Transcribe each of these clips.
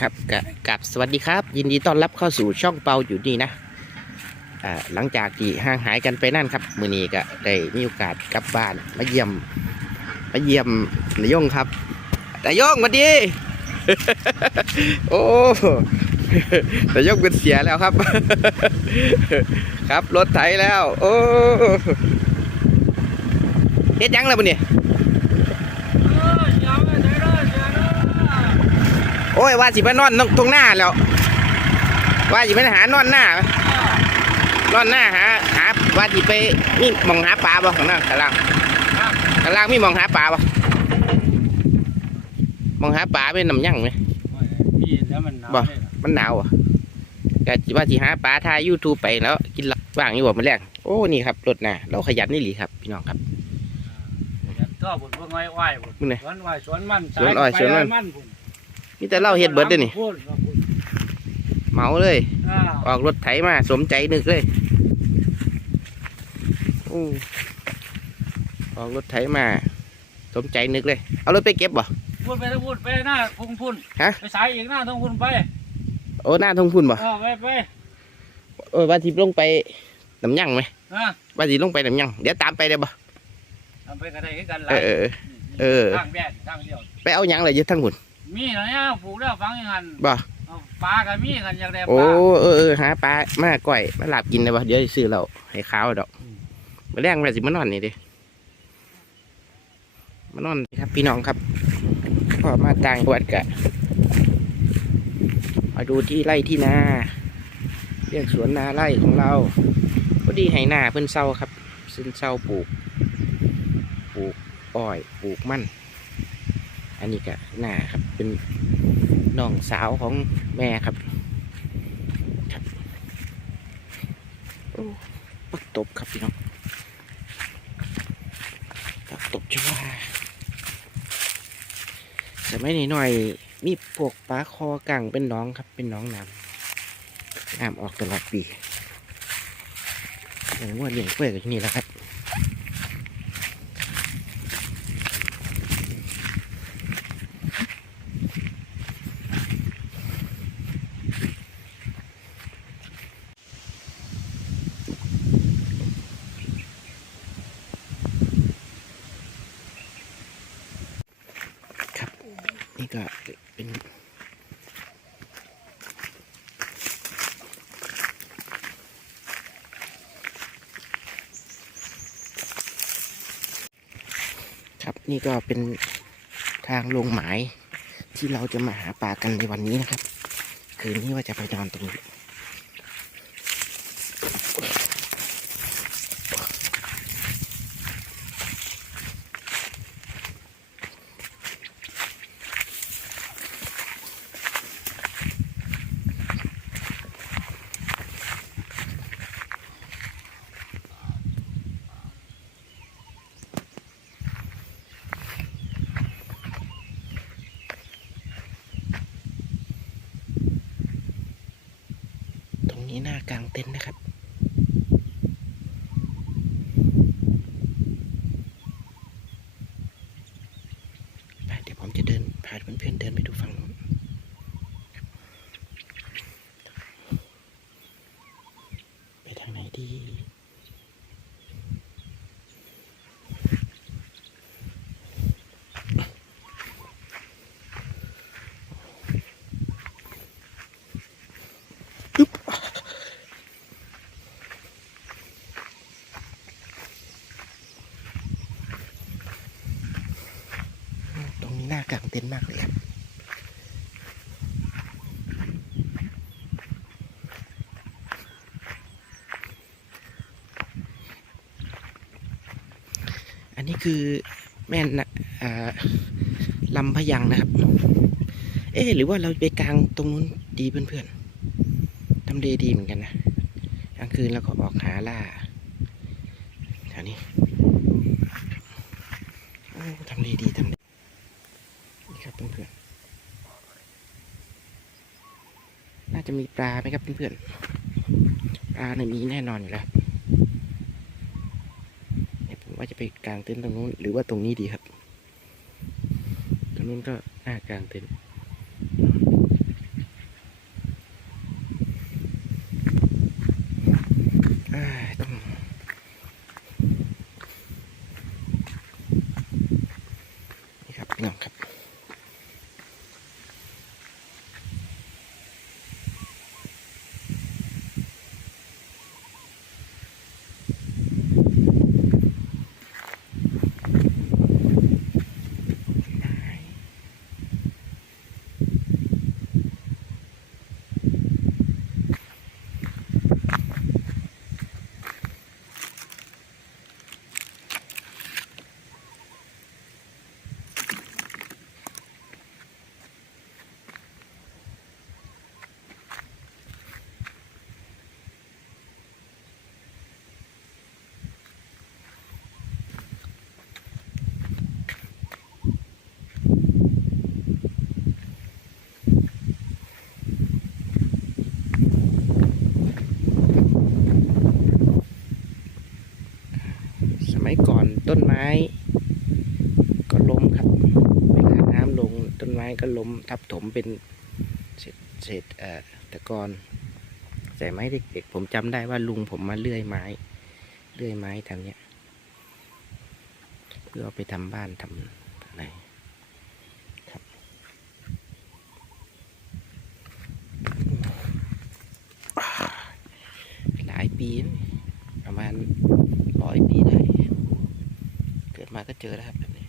ครับก,กับสวัสดีครับ ยินดีต้อนรับเข้าสู่ช่องเปาอยู่นี่นะอ่าหลังจากที่ห่างหายกันไปนั่นครับ มือนี้ก็ได้มีโอกาสกลับบ้านมาเยี่ยมมาเยี่ยมนายยงครับนายยงสวัสดี โอ้นายยงเป็นเสียแล้วครับ ครับรถไถแล้ว โอ้เฮ็ดยังแล้วบุเนี่ยโอ้ยว่าสิไปนอนตรงหน้าแล้ว ว่าสิไปหานอนหน้านอนหน้าหาหาว่าสิไปมีหมองหาปลาบ่ข้างหน้าข้างล่างข้างล่างมีหมองหาปลาบ่หมองหาปลาเป็นน้ำยั่งไหมพี่แล้วมันหนาวบ่เลยนะมันหนาวอะก็สิว่าสิหาปลาทายยูทูบไปแล้ว กินเหล้าว่างอยู่บ่มันแรงโอ้นี่ครับรถน่ะเราขยันนี่หลีครับพี่น้องครับยันท่อบุญพวกน้อยอ้อยบุญมึงไหนสวนอ้อยสวนมันสวนอ้อยไปสวนมันมั นพุ่นนี่แต่เราเฮ็ดเบิดเด้อนี่ พูดว่าพูดเมาเลย อ่าออกรถไถมา สมใจนึกเลยโอ้ออกรถไถมา สมใจนึกเลย เอารถไปเก็บบ่ พูดไปทั้งพูดไปหน้าพุ่งพุ่นฮะ ไปสายอีกหน้าต้องพุ่นไปโอ้หน้าทงพุ่นบ่เออไปไปเออว่าสิลงไปน้ำยั่งไหมอะว่าสิลงไปน้ำยั่งเดี๋ยวตามไปได้บ่ ทำไปกันได้คือกันหลาเอยอเออเออ ทางแบนทางเดียวไปเอาหยังเลยยึดทั้งหุ่น มีเหรอเนี่ยปลูกแล้วฟังอยังหันบ่เอาปลากับมีกันอยากได้ปโอ้ลาเออเออหาปลามาก่อยมาหลับกินได้บ่เดี๋ยวสิซื้อเราให้ข้าวดอกอืมมาแรงมาสิมานอนนี่ดิมานอนครับ พี่น้องครับพอมาต่างจังหวัดกะมาดูที่ไร่ที่นาเรียกสวนนาไร่ของเราพอดีให้หน้าเพิ่นเศร้าครับซึ่งเศร้าปลูก ปลูกอ้อยปลูกมันอั นนี้ก็หน้าครับ เป็นน้องสาวของแม่ครับครับโอ้ปักตบครับพี่น้องปักตบจ้าแต่ไม่หน่อยมีพวกปลาคอกังเป็นน้องครับ เป็นน้องน้ำน้ำออกตลอดปีอย่างว่าเลี้ยงกล้ยกับที่นี่แล้วครับ นี่ก็เป็นครับนี่ก็เป็นทางลงหมายที่เราจะมาหาปลากันในวันนี้นะครับ คืนนี้ว่าจะไปนอนตรงนี้ หน้ากลางเต็นท์นะครับ ไปเดี๋ยวผมจะเดินพาเพื่อนๆเดินไปดูฝั่งนู้นไปทางไหนดี ตรงนี้หน้ากลางเต็นมากเลยครับอันนี้คือแม่นะลำพะยังนะครับ เอ๊ะหรือว่าเราไปกลางตรงนู้นดีเพื่อนๆทำเลดีเหมือนกันนะกลางคืนแล้วก็ออกหาล่าแถวนี้ทำเลดีทำเล ครับเพื่อนๆน่าจะมีปลาไหมครับเพื่อนๆปลาในนี้แน่นอนอยู่แล้วเนี่ยผมว่าจะไปกลางเต็นท์ตรงนู้นหรือว่าตรงนี้ดีครับ ตรงนู้นก็น่ากลางเต็นท์ ม้ก็ล้มครับเวลาน้ำลงต้นไม้ก็ล้มทับถมเป็นเศษเศษเอ่อตะกอนใส่ไม้เด็กๆผมจำได้ว่าลุงผมมาเลื่อยไม้ เลื่อยไม้ทางเนี้ยเพื่อเอาไปทำบ้านทำอะไรครับ หลายปีนะประมาณร้อยปีได้ เกิดมาก็เจอแล้วครับแบบนี้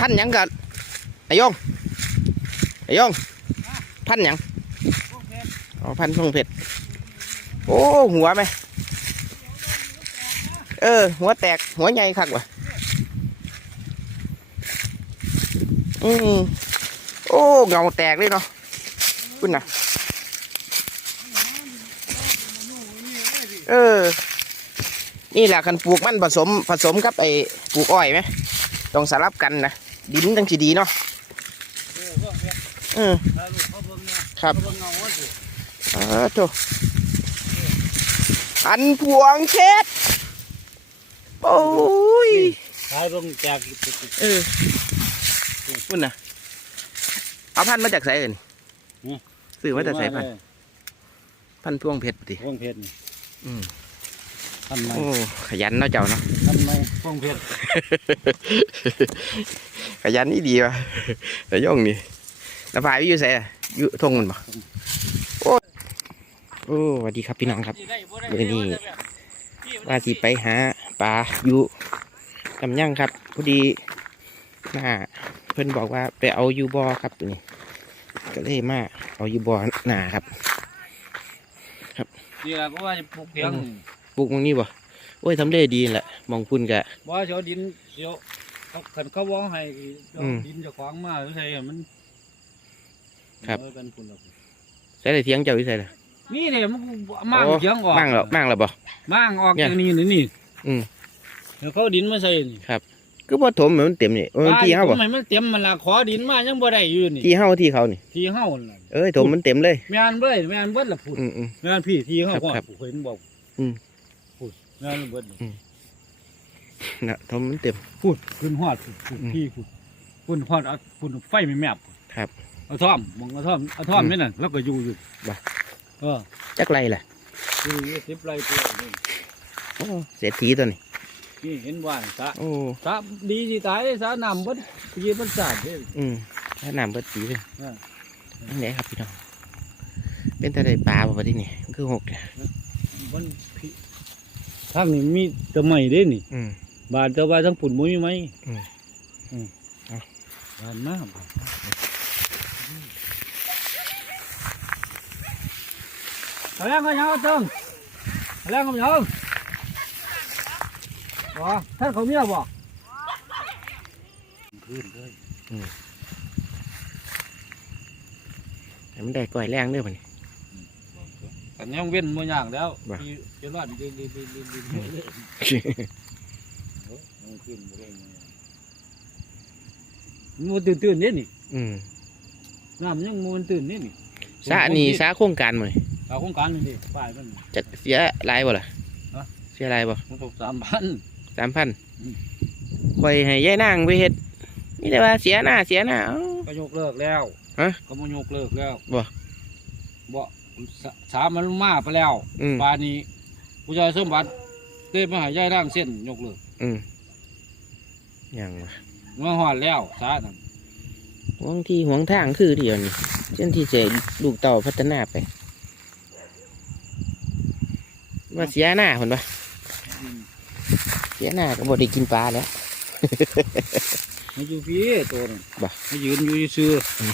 พันหยังกันนายยงนายยงพันหยังอ๋อพันพงเพชรโอ้หัวไหมเออ หัวแตกหัวใหญ่คักว่ะอืมโอ้เงาแตกเลยเนาะคุณนะเออ นี่แหละคันปลูกมันผสมผสมกับไอ้ปลูกอ้อยไหมต้องสลับกันนะ ดินจังสีดีเนาะเออเบิ่งเบิ่งเออถ้าลูกเขาเบิ่งเนี่ยครับเขาเบิ่งเงาว่าสิเออโถอันพวงเชดโอ้ยถ้าเบิ่งจากเออพุ่นนะเอาพันธุ์มาจากไสเอินซื้อมาจากไสพันธุ์พันธุ์พวงเพชรปติพวงเพชรนี่อืม ทำไมโอ้ขยันเนาะเจ้าเนาะทำไมพวงเพชรขยันนี่ดีว่ะแต่ย่องนี่น้ำพายอยู่ไสอะอยู่ทงมันบ่โอ้โอ้สวัสดีครับพี่น้องครับมื้อนี้ว่าสิไปหาปลาอยู่กำยั่งครับพอดีหน้าเพิ่นบอกว่าไปเอาอยู่บ่อครับตัวนี้ก็เลยมาเอาอยู่บ่อหน้าครับนี่แหละก็ว่าจะปลูกเพียงนี่ป ลูกตรงนี้บ่โอ้ยทำได้ดีแหละมองพุ่นกะบ่เสียวดินเสียวเขาขันเขาวองให้เอาอืมดินเจะขวางมาหรือใช่มันครับเออกันพุ่นละใส่ได้เทียงเจ้าอยู่ใส่ละนี่เนี่ยมันมั่งโอ้เสียงออกมั่งแล้วมั่งแล้วบ่มั่งออกเนี่ยจากนี่นี่นี่อืมเดี๋ยวเขาเอาดินมาใส่นี่ก็บ่ถมให้มันเต็มนี่เออที่เฮาบ่ทำไมมันเต็มมันละขอดินมายังบ่ได้อยู่นี่ที่เฮาที่เขานี่ที่เฮาน่ะเอ้ยถมมันเต็มเลยแม่นเบ้ยแม่นเบิดละพูดอืมอืมแม่นพี่ที่เฮาครับก็ครับเห็นบอกอืม พูดแม่นเบิดนะถมมันเต็มพูดขึ้นฮอดพูดพูดอืมพี่พูดพูดฮอดเอาพูดไฟไม่แมบครับเอาท่อมมองเอาท่อมเอาท่อมอืมนี่น่ะแล้วก็อยู่อยู่ว่ะ เออจักไรล่ะอยู่อยู่สิบไร่ตัวนี่โอ้เศรษฐีตัวนี้นี่เห็นว่าสระโอ้สระดีสิตายเลยสระน้ำเบิดยีมันสาดเด้อืมถ้าน้ำเบิดปีเลยอ่าอันไหนครับพี่น้องเป็นแต่ได้ปลาบ่ปะที่นี่มันคือหกเนี่ยมันพี่ ทางนี้มีแตะไม้เด้นี่ อืม บานแต่ว่าทั้งปุ่นมุ้ยไหมอืมอืมเอา บานมากเอาแรงก็ยังเอาจังเอาแรงก็ยังอ๋อท่านเขาเมียบอกขึ้นเลยให้มันได้ก้อยแรงเด้อมัน แต่ยังเว้นมาอย่างแล้วว่ะที่จะรอดดินดินดินดินดินดินเลยโอ้ยมันขึ้นบ่ได้มามันตื่นตื่นๆเนี่ยนี่อืมน้ำยังมันตื่นเนี่ยนี่สานี่สาโครงการมั้ยเอาโครงการนี่ดิป้ายมันจะเสียหลายบ่ล่ะฮะ เสียหลายบ่มันตกสามพัน สามพันอืม คอยให้ยายนางไปเฮ็ดนี่แต่ว่าเสียหน้าเสียหน้าเอ้า ก็ยกเลิกแล้วฮะก็มายกเลิกแล้วบ่ บ่ สสามมันมาไปแล้วอืมป่านนี้ผู้ชายสมบัติได้มาใหายายร่างเส้นยกเลิกอืมยังวะมาหอดแล้วสานั่นห่วงที่ห่วงทางคือเดียวนี่เช่นที่จะลูกเต่าพัฒนาไปว่าเสียหน้าคนปะอืมเสียหน้าก็บ่ได้กินปลาแล้ว มาอยู่พี่ตัวนึงบ่มายืนอยู่ซื่ออ ม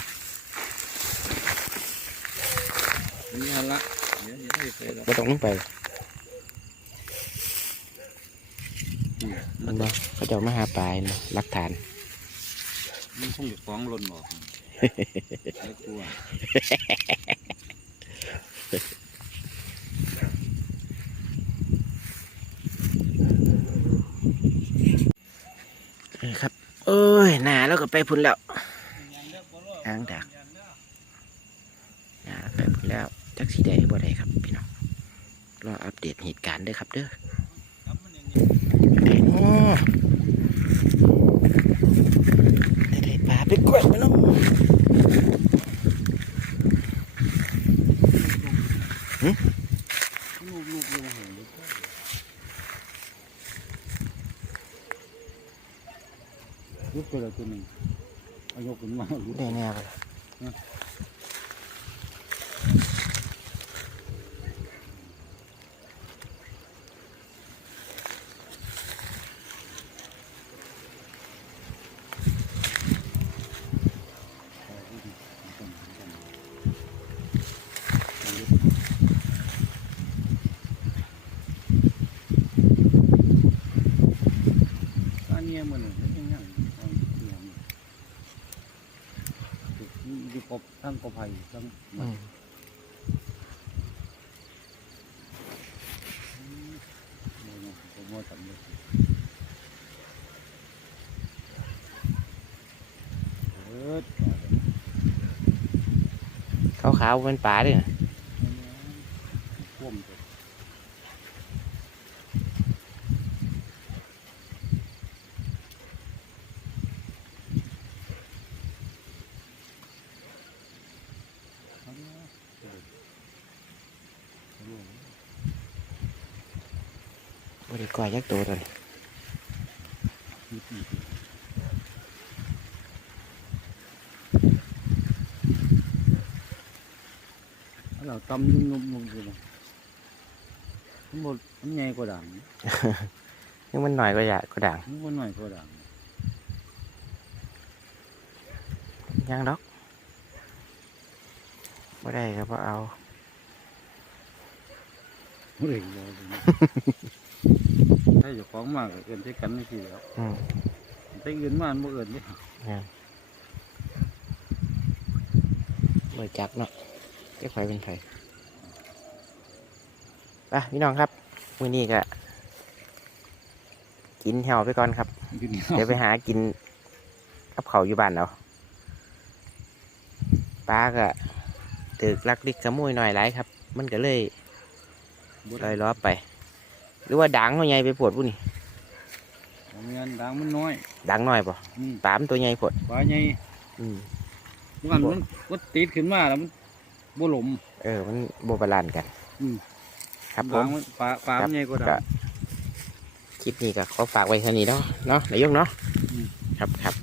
นี่ฮันละเดี๋ยวจะได้ไปแล้ว บ่ต้องลงไปอืมมันบ่เขาเจะมาหาปลาเนาะหลักฐานมันคงจะฟ้องหล่นออกเไม่กลัวนี่ครับเอ้ย หนาแล้วก็ไปพุ่นแล้วอ้างดักหนาไปพุ่นแล้วจักสีใดบ่ได้ครับพี่น้อง รออัปเดตเหตุการณ์เด้อครับเด้อไอ้โอ้ได้ได้ปลาไปกวดมาแล้วลูกลูกลูกเห็นลูกตัวละตัวหนึ่งเอายกขึ้นมาลูกได้แน่เลย อันนี้มันเป็นยังไงเอาเสียงดู กบทั้งกบไผ่ทั้งอืมผมว่าสำเร็จขาวๆเป็นป่าด้วยนะ พ่วมเถอะเอาเนี่ยเดี๋ยวเอาลง บ่ได้ก่ อยยักษ์ตัวเลยนิดหนึ่งเอาเราตำยุ่งๆๆอยู่นะทั้งหมดมันใหญ่กว่าด่างยังมันหน่อยก็อยากก็ด่างมัน ได้ก็บ่เอาเร่งเลยถ้าเจ้าของมากเอื่นใช้กันไม่ทีแล้วอืมแต่อื่นมามันบ่เอื่นนี่บ่จักเนาะจะไฟเป็นไฟไปพี่น้องครับมื้อนี้ก็กินแหวไปก่อนครับเดี๋ยวไปหากินกับเขาวอยู่บ้านเราปลาก็ตึกลักลิกขโมยหน่อยหลายครับ มันก็เลยลอยล้อไป หรือว่าดังเขาใหญ่ไปปวดผู้นี่เงินด่างมันน้อยดังหน่อยป่ะอืมปลามันตัวใหญ่ปวดปลาใหญ่อืมมันมันมันติดขึ้นมาแล้วมันบ่หลมเออ มันโบบาลานกันอืมครับผด่ามงมันปลาปลามันใหญ่กว่าด่างคลิปนี้ก็ขอฝากไว้แค่นี้เนาะเนาะนายยงเนาะอืมครับครับ